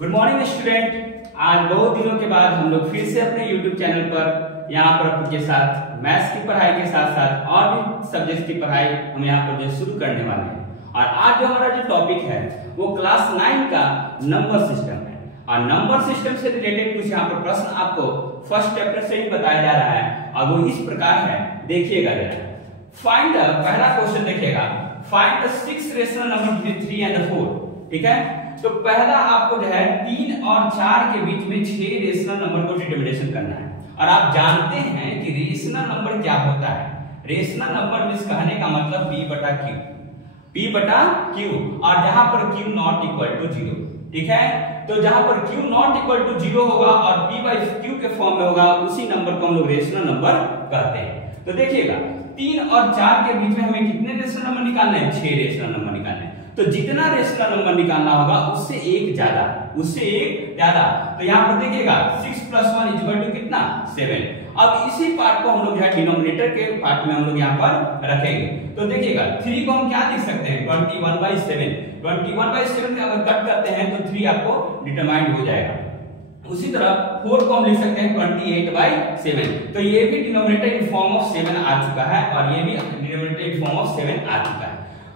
Good morning student. आज बहुत दिनों के बाद हम लोग फिर से अपने YouTube चैनल पर यहाँ पर आपके साथ मैथ्स की पढ़ाई के साथ साथ और भी सब्जेक्ट की पढ़ाई हम यहाँ पर जो शुरू करने वाले हैं। और आज जो हमारा जो टॉपिक है वो क्लास 9 का नंबर सिस्टम है। और नंबर सिस्टम से रिलेटेड कुछ यहाँ पर प्रश्न आपको फर्स्ट चैप्टर से ही बताया जा रहा है और वो इस प्रकार है, देखिएगा जरा। फाइंड द, पहला क्वेश्चन देखिएगा, find the 6 rational number between 3 and 4। ठीक है, तो पहला आपको जो है 3 और 4 के बीच में 6 रेशनल नंबर को डिटरमिनेशन करना है। और आप जानते हैं कि रेशनल नंबर क्या होता है। रेशनल नंबर मींस कहने का मतलब p बटा q, p बटा q, और जहां पर q नॉट इक्वल टू 0। ठीक है, तो जहां पर q नॉट इक्वल टू 0 होगा और p बाई q के फॉर्म में होगा, उसी नंबर को हम लोग रेशनल नंबर कहते हैं। तो देखिएगा 3 और 4 के बीच में हमें कितने रेशनल नंबर निकालने हैं? 6 रेशनल नंबर निकालने हैं। तो जितना रेशनल नंबर निकालना होगा उससे एक ज्यादा, उससे एक ज्यादा। तो यहाँ पर देखिएगा 6 + 1 = कितना? 7। अब इसी पार्ट को हम लोग जो है डिनोमिनेटर के पार्ट में हम लोग यहाँ पर रखेंगे। तो देखिएगा 3 को हम क्या लिख सकते हैं? 21/7। 21/7 अगर कट करते हैं तो 3 आपको डिटरमाइंड हो जाएगा। उसी तरह 4 को हम लिख सकते हैं 28/7। तो ये भी डिनोमिनेटर इन फॉर्म ऑफ 7 आ चुका है और ये भी डिनोमिनेटर इन फॉर्म ऑफ 7 आ चुका है।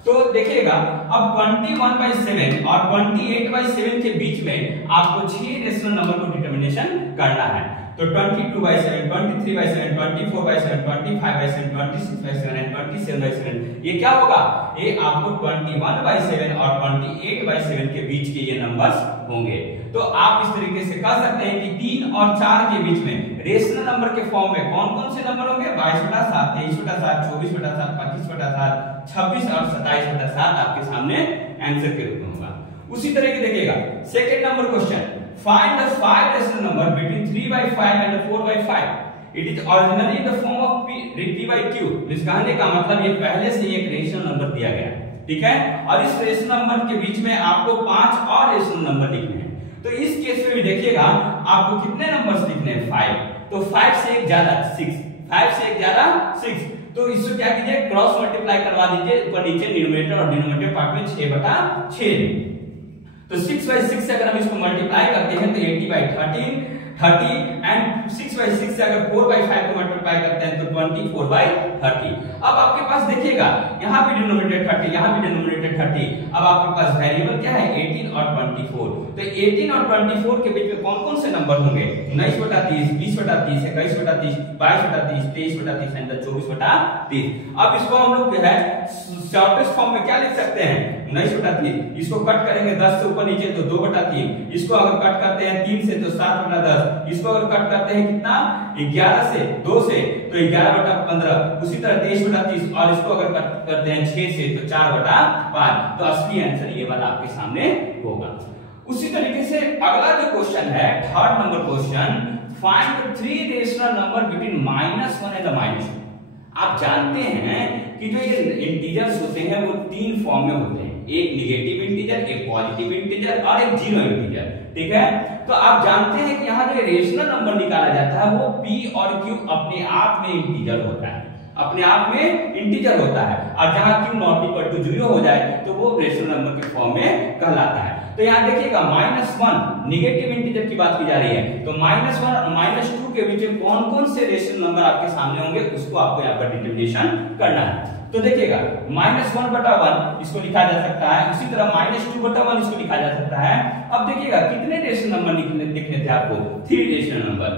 तो देखिएगा अब 21/7 और 28/7 के बीच में आपको 6 रेशनल नंबर को डिटरमिनेशन करना है। तो 22/7, 23/7, 24/7, 25/7, 26/7 एंड 27/7, ये क्या होगा? ये आपको 21/7 और 28/7 के बीच के ये नंबर्स होंगे। तो आप इस तरीके से कह सकते हैं कि 3 और 4 के बीच में रेशनल नंबर के फॉर्म में कौन कौन से नंबर होंगे? 22/7, 23/7, 24/7, 25/7, 26 और 27/7 आपके सामने आंसर के रूप में होगा। उसी तरह की देखिएगा second number question, find the 5 rational number between 3/5 and 4/5। It is originally the form of p/q। इस कहने का मतलब ये पहले से एक रेशनल नंबर दिया गया है। ठीक है, और इस रेशनल नंबर के बीच में आपको 5 और रेशनल नंबर लिखने हैं। तो इस केस में भी देखिएगा आपको कितने नंबर्स लिखने हैं? 5। तो 5 से एक ज्यादा 6, 5 से एक ज्यादा 6। तो इसको क्या कीजिए? क्रॉस मल्टीप्लाई करवा दीजिए, ऊपर नीचे डिनोमिनेटर और डिनोमिनेटर पार्ट में 6/6। तो 6/6 से अगर हम इसको मल्टीप्लाई करते हैं तो 80/13 एंड 6/6 से अगर 4/5 को मल्टीप्लाई करते हैं तो 24/30। अब आपके पास देखिएगा यहाँ भी डिनोमिनेटर 30, यहाँ भी डिनोमिनेटर 30। अब आपके पास वेरिएबल क्या है? 18 और 24। तो 18 और 24 के बीच में कौन कौन से नंबर होंगे? 19/30, 20/30, 21/30, 22/30, 23/30 एंड 24/30। अब इसको हम लोग जो है शॉर्टेस्ट फॉर्म में क्या लिख सकते हैं? 19/30। इसको कट करेंगे 10 से ऊपर नीचे तो 2/3। इसको अगर कट करते हैं 3 से तो 7/10। इसको अगर कट करते हैं कितना? 11 से 2 से तो 11/15। उसी तरह 23/30 और इसको अगर कट करते हैं 6 से तो 4/5। तो असली आंसर ये वाला आपके सामने होगा। उसी तरीके से अगला जो क्वेश्चन है, third number question, find the 3 rational number between -1 and -2। आप जानते हैं कि जो ये इंटीजर्स होते हैं वो 3 फॉर्म में होते हैं, एक नेगेटिव इंटीजर, एक पॉजिटिव इंटीजर और एक जीरो इंटीजर। ठीक है, तो आप जानते हैं कि यहाँ जो रेशनल नंबर निकाला जाता है वो p और q अपने आप में इंटीजर होता है, अपने आप में इंटीजर होता है। और जहां q नॉट इक्वल टू 0 हो जाए तो वो रेशनल नंबर के फॉर्म में कहलाता है। तो यहाँ देखिएगा -1 नेगेटिव इंटीजर की बात की जा रही है। तो -1 और -2 के बीच में कौन कौन से रेशनल नंबर आपके सामने होंगे उसको आपको यहाँ पर डिटरमिनेशन करना है। तो देखिएगा -1/1 इसको लिखा जा सकता है, उसी तरह -2/1 इसको लिखा जा सकता है। अब देखिएगा कितने रेशनल नंबर लिखने थे आपको? 3 रेशनल नंबर।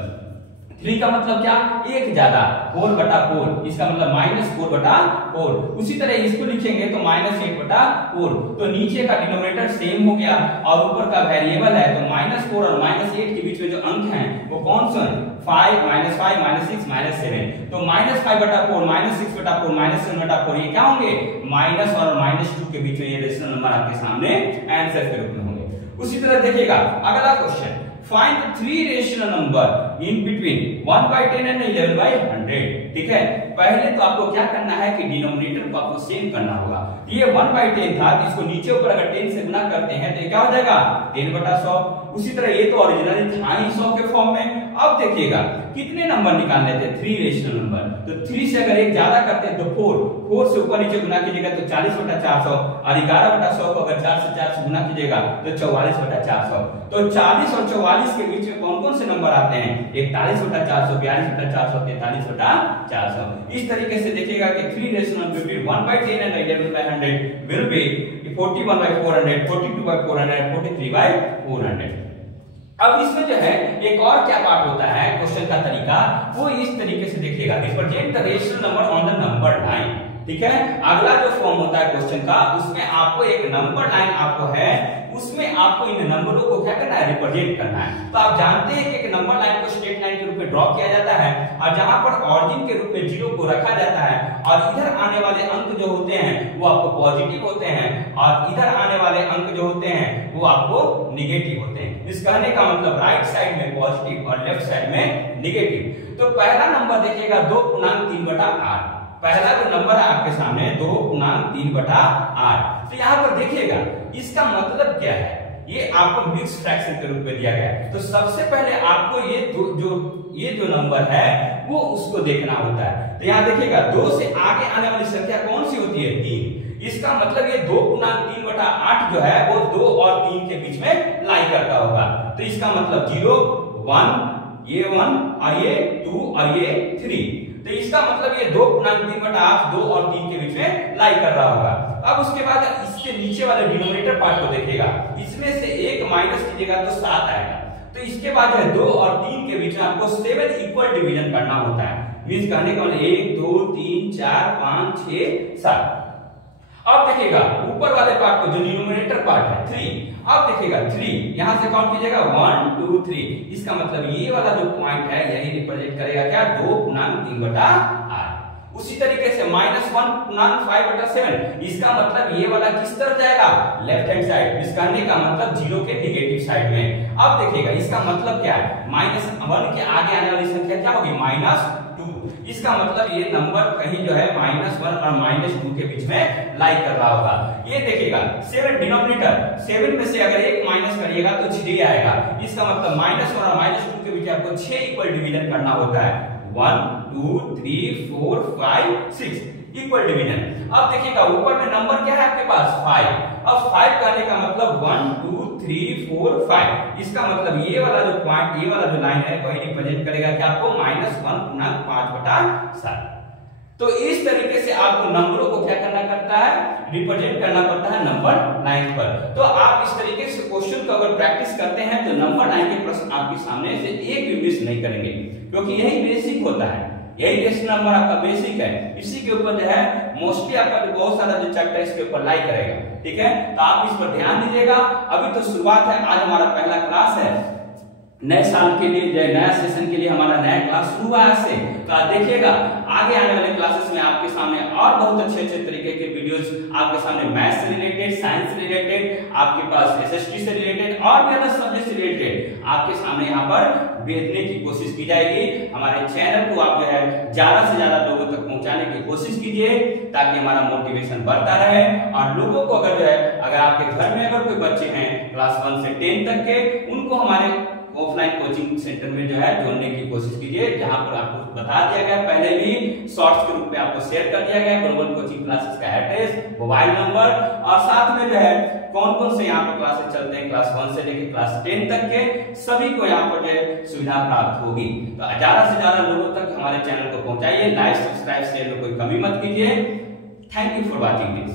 3 का मतलब क्या? एक ज्यादा, 4/4। इसका मतलब -4/4। उसी तरह इसको लिखेंगे तो -8/4। तो नीचे का डिनोमिनेटर सेम हो गया और ऊपर का वेरिएबल है तो -4 और -8 के बीच में जो अंक हैं वो कौन से हैं? 5, -5, -6, -7। तो -5/4, -6/4, -7/4 ये क्या होंगे? माइनस और -2 के बीच में ये रेशनल नंबर आपके सामने आंसर के रूप में होंगे। उसी तरह देखिएगा अगला question, find 3 rational number in between 1/10 and 11/100। ठीक है, पहले तो आपको क्या करना है कि डिनोमिनेटर को आपको सेम करना होगा। ये 1/10 था, तो इसको नीचे ऊपर अगर 10 से गुना करते हैं तो क्या हो जाएगा 10/100। उसी तरह ये तो ओरिजिनली था ही 100 के फॉर्म में। अब देखिएगा कितने नंबर निकालने थे, 3 रेशनल नंबर, तो 3 से अगर एक ज्यादा करते हैं तो 4 से ऊपर नीचे गुना कीजिएगा तो 40/400, और 11/100 को अगर 4 से 4 से गुना कीजिएगा तो 44/400। तो 40 और 44 के बीच में कौन कौन से नंबर आते हैं, 41/400, 42/400, 43/400। इस तरीके से देखिएगा कि 3 rational between 1/10 and 11/100 will be 41/400, 42/400, 43/400। अब इसमें जो है एक और क्या पार्ट होता है क्वेश्चन का तरीका, वो इस तरीके से देखिएगा, represent the rational number on the number line. ठीक है, अगला जो फॉर्म होता है क्वेश्चन का, उसमें आपको एक नंबर लाइन आपको है, उसमें आपको इन नंबरों को क्या करना है, रिप्रेजेंट करना है। तो आप जानते हैं कि एक नंबर लाइन को स्ट्रेट लाइन के रूप में ड्रॉ किया जाता है, और जहां पर ऑरिजिन के रूप में 0 को रखा जाता है, और इधर आने वाले अंक जो होते हैं वो आपको पॉजिटिव होते हैं, और इधर आने वाले अंक जो होते हैं वो आपको निगेटिव होते हैं। इस कहने का मतलब राइट साइड में पॉजिटिव और लेफ्ट साइड में निगेटिव। तो पहला नंबर देखिएगा 2.3/8। पहला जो नंबर है आपके सामने 2.3/8। तो यहाँ पर देखिएगा इसका मतलब क्या है, ये आपको मिक्स फ्रैक्शन के रूप में दिया गया है। तो सबसे पहले आपको ये जो नंबर है वो उसको देखना होता है। तो यहाँ देखिएगा 2 से आगे आने वाली संख्या कौन सी होती है, 3। इसका मतलब ये 2.3/8 जो है वो 2 और 3 के बीच में लाई करता होगा। तो इसका मतलब 0, 1, ये 1 और ये 2 और ये 3। तो इसका मतलब ये 2.3/8 2 और 3 के बीच में लाई कर रहा होगा। अब उसके बाद इसके नीचे वाले डिनोमिनेटर पार्ट को देखिएगा, इसमें से 1 माइनस कीजिएगा तो 7 आएगा। तो इसके बाद है 2 और 3 के बीच में आपको 7 इक्वल डिवीजन करना होता है। मींस कहने का मतलब 1 2 3 4 5 6 7। अब देखिएगा ऊपर वाले पार्ट को जो डिनोमिनेटर पार्ट है 3, अब देखिएगा 3 यहां से काउंट कीजिएगा 1 2 3। इसका मतलब ये वाला जो पॉइंट है यही रिप्रेजेंट करेगा क्या, 2.3/8। उसी तरीके से -1.5/7, इसका मतलब ये वाला किस तरफ जाएगा, लेफ्ट हैंड साइड। इस कहने का मतलब 0 के नेगेटिव साइड में। अब देखिएगा इसका मतलब क्या है, -1 के आगे आने वाली संख्या क्या होगी, -2। इसका मतलब ये नंबर कहीं जो है -1 और -2 के बीच में लाई कर रहा होगा। ये देखिएगा 7 डिनोमिनेटर, 7 में से अगर 1 माइनस करिएगा तो 6 आएगा। इसका मतलब -1 और -2 के बीच आपको 6 इक्वल डिवीजन करना होता है, 1 2 3 4 5 6 इक्वल डिवीजन। अब देखिएगा ऊपर में नंबर क्या है आपके पास, 5। अब 5 कहने का मतलब 1 2 3 4 5। इसका मतलब ये वाला जो पॉइंट, ये वाला जो लाइन है वही रिप्रेजेंट करेगा कि आपको -1.5/7। तो इस तरीके से आपको नंबरों को क्या करना करता है, रिप्रेजेंट करना पड़ता है नंबर लाइन पर। तो आप इस तरीके से क्वेश्चन को अगर प्रैक्टिस करते हैं तो नंबर लाइन के प्रश्न आपके सामने से एक भी मिस नहीं करेंगे, क्योंकि यही बेसिक होता है, यही रेशनल नंबर आपका बेसिक है। इसी के ऊपर जो है मोस्टली आपका जो बहुत सारा जो चैप्टर इसके ऊपर लाई करेगा। ठीक है, तो आप इस पर ध्यान दीजिएगा। अभी तो शुरुआत है, आज हमारा पहला क्लास है, नए साल के लिए, नया सेशन के लिए हमारा नया क्लास शुरू हुआ है। तो आप देखिएगा आगे आने वाले क्लासेस में आपके सामने और बहुत अच्छे अच्छे तरीके के वीडियोस आपके सामने, मैथ्स से रिलेटेड, साइंस से रिलेटेड, आपके पास एसएसटी से रिलेटेड और भी अदर सब्जेक्ट से रिलेटेड आपके सामने यहाँ पर भेजने की कोशिश की जाएगी। हमारे चैनल को आप जो है ज्यादा से ज्यादा लोगों तक पहुंचाने की कोशिश कीजिए, ताकि हमारा मोटिवेशन बढ़ता रहे। और लोगों को अगर जो है, अगर आपके घर में अगर कोई बच्चे हैं क्लास 1 से 10 तक के, उनको हमारे ऑफलाइन कोचिंग सेंटर में जो है जोड़ने की कोशिश कीजिए, जहां पर आपको बता दिया गया, पहले भी शॉर्ट्स के रूप में आपको शेयर कर दिया गया ग्लोबल कोचिंग क्लासेस का एड्रेस, मोबाइल नंबर, और साथ में जो है कौन कौन से यहाँ पर क्लासेस चलते हैं, क्लास 1 से लेकर क्लास 10 तक के, सभी को यहाँ पर जो है सुविधा प्राप्त होगी। तो ज्यादा से ज्यादा लोगों तक हमारे चैनल को पहुंचाइए, लाइक सब्सक्राइब शेयर में कोई कमी मत कीजिए। Thank you for watching this.